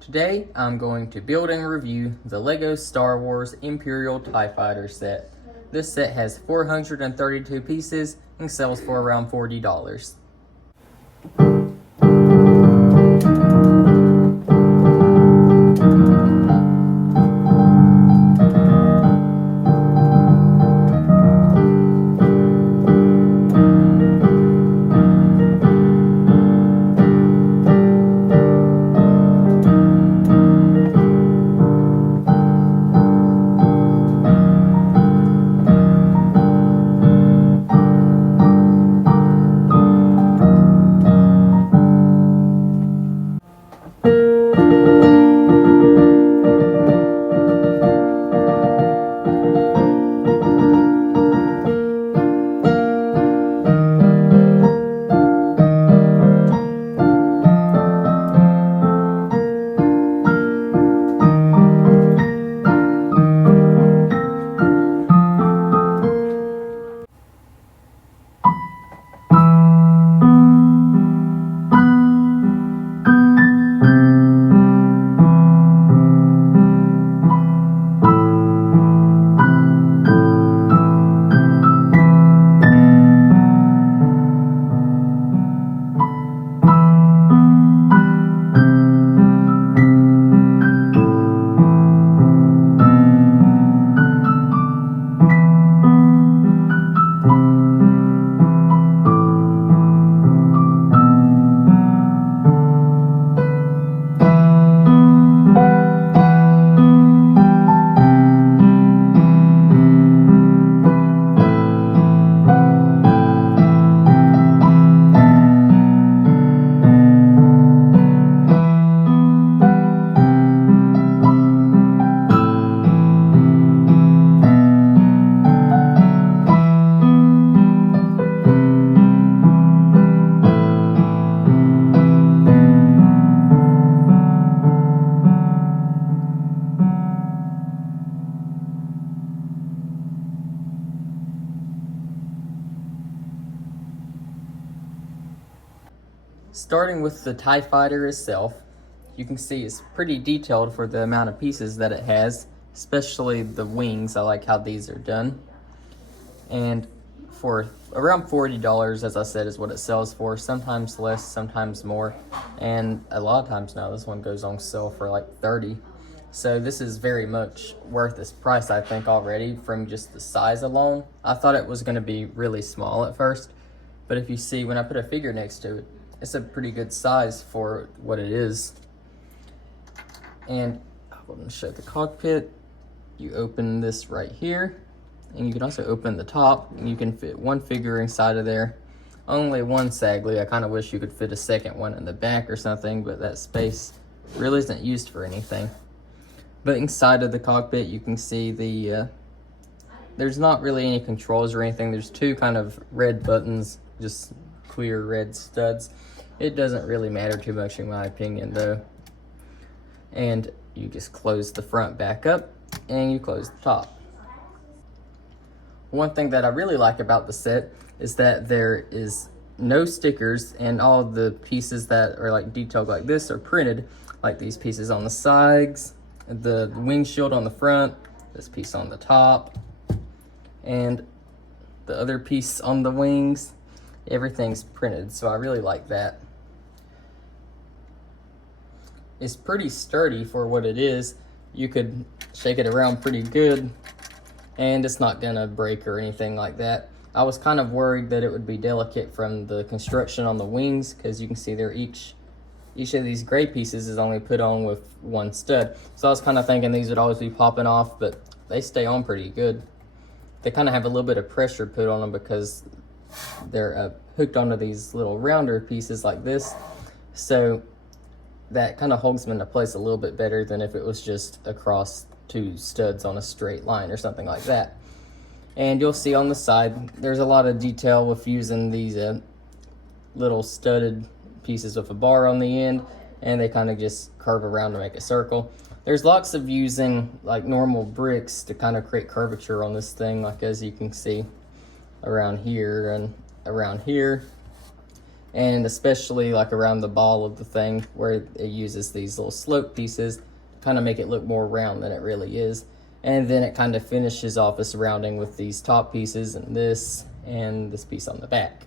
Today, I'm going to build and review the LEGO Star Wars Imperial TIE Fighter set. This set has 432 pieces and sells for around $40. Starting with the TIE Fighter itself, you can see it's pretty detailed for the amount of pieces that it has, especially the wings. I like how these are done. And for around $40, as I said, is what it sells for. Sometimes less, sometimes more. And a lot of times now, this one goes on sale for like $30. So this is very much worth its price, I think, already from just the size alone. I thought it was going to be really small at first, but if you see when I put a figure next to it, it's a pretty good size for what it is. And I'm going to show the cockpit. You open this right here, and you can also open the top, and you can fit one figure inside of there. Only one, sadly. I kind of wish you could fit a second one in the back or something, but that space really isn't used for anything. But inside of the cockpit, you can see there's not really any controls or anything. There's two kind of red buttons, just clear red studs. It doesn't really matter too much in my opinion though. And you just close the front back up and you close the top. One thing that I really like about the set is that there is no stickers, and all the pieces that are like detailed like this are printed, like these pieces on the sides, the windshield on the front, this piece on the top, and the other piece on the wings. Everything's printed, so I really like that. It's pretty sturdy for what it is. You could shake it around pretty good, and it's not gonna break or anything like that. I was kind of worried that it would be delicate from the construction on the wings, because you can see they're each of these gray pieces is only put on with one stud. So I was kind of thinking these would always be popping off, but they stay on pretty good. They kind of have a little bit of pressure put on them because they're hooked onto these little rounder pieces like this. So that kind of holds them into place a little bit better than if it was just across two studs on a straight line or something like that. And you'll see on the side, there's a lot of detail with using these little studded pieces with a bar on the end, and they kind of just curve around to make a circle. There's lots of using like normal bricks to kind of create curvature on this thing, like as you can see around here and around here. and especially like around the ball of the thing where it uses these little slope pieces to kind of make it look more round than it really is. And then it kind of finishes off its rounding with these top pieces and this piece on the back.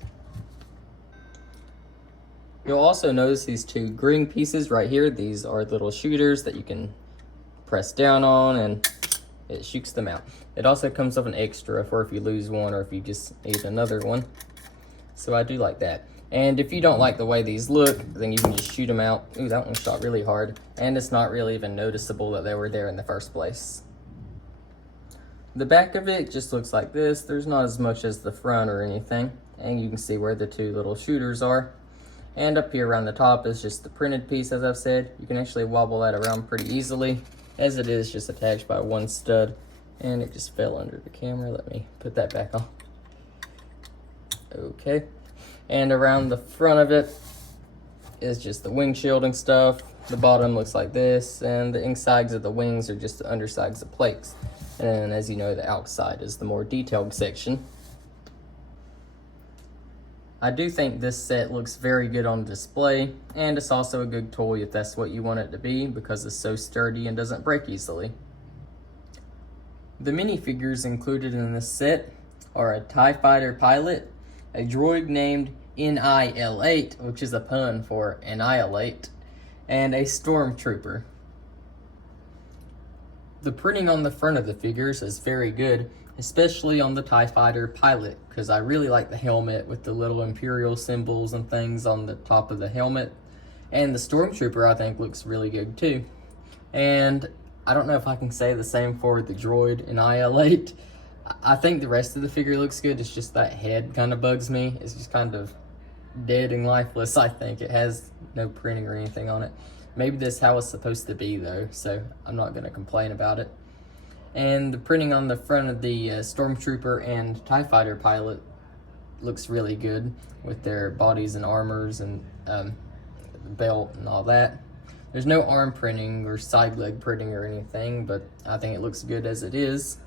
You'll also notice these two green pieces right here. These are little shooters that you can press down on and it shoots them out. It also comes with an extra for if you lose one or if you just need another one. So I do like that. And if you don't like the way these look, then you can just shoot them out. Ooh, that one shot really hard. And it's not really even noticeable that they were there in the first place. The back of it just looks like this. There's not as much as the front or anything. And you can see where the two little shooters are. And up here around the top is just the printed piece, as I've said. You can actually wobble that around pretty easily, as it is just attached by one stud. And it just fell under the camera. Let me put that back on. Okay. And around the front of it is just the wing shielding stuff. The bottom looks like this, and the insides of the wings are just the undersides of plates. And then, as you know, the outside is the more detailed section. I do think this set looks very good on display, and it's also a good toy if that's what you want it to be, because it's so sturdy and doesn't break easily. The minifigures included in this set are a TIE Fighter pilot, a droid named NIL-8, which is a pun for Annihilate, and a stormtrooper. The printing on the front of the figures is very good, especially on the TIE Fighter pilot, because I really like the helmet with the little Imperial symbols and things on the top of the helmet. And the stormtrooper I think looks really good too. And I don't know if I can say the same for the droid Annihilate. I think the rest of the figure looks good. It's just that head kind of bugs me. It's just kind of dead and lifeless, I think. It has no printing or anything on it. Maybe this is how it's supposed to be though, so I'm not going to complain about it. And the printing on the front of the Stormtrooper and TIE Fighter pilot looks really good with their bodies and armors and belt and all that. There's no arm printing or side leg printing or anything, but I think it looks good as it is.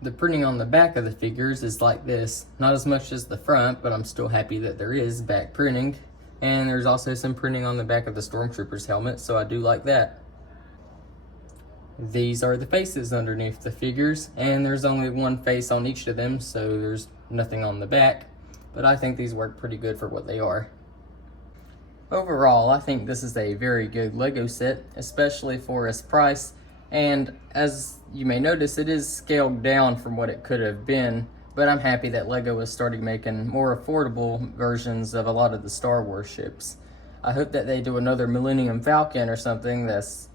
The printing on the back of the figures is like this. Not as much as the front, but I'm still happy that there is back printing. And there's also some printing on the back of the Stormtrooper's helmet, so I do like that. These are the faces underneath the figures, and there's only one face on each of them, so there's nothing on the back. But I think these work pretty good for what they are. Overall, I think this is a very good Lego set, especially for its price. And as you may notice, it is scaled down from what it could have been, but I'm happy that Lego is starting making more affordable versions of a lot of the Star Wars ships. I hope that they do another Millennium Falcon or something that's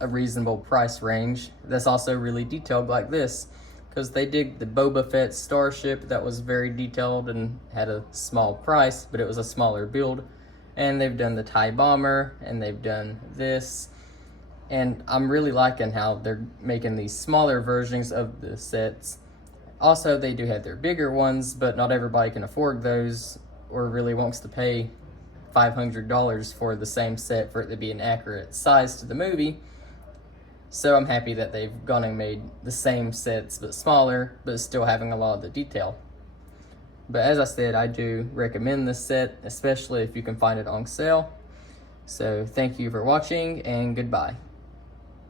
a reasonable price range, that's also really detailed like this, because they did the Boba Fett starship that was very detailed and had a small price, but it was a smaller build. And they've done the TIE Bomber, and they've done this. And I'm really liking how they're making these smaller versions of the sets. Also, they do have their bigger ones, but not everybody can afford those or really wants to pay $500 for the same set for it to be an accurate size to the movie. So I'm happy that they've gone and made the same sets but smaller, but still having a lot of the detail. But as I said, I do recommend this set, especially if you can find it on sale. So thank you for watching, and goodbye.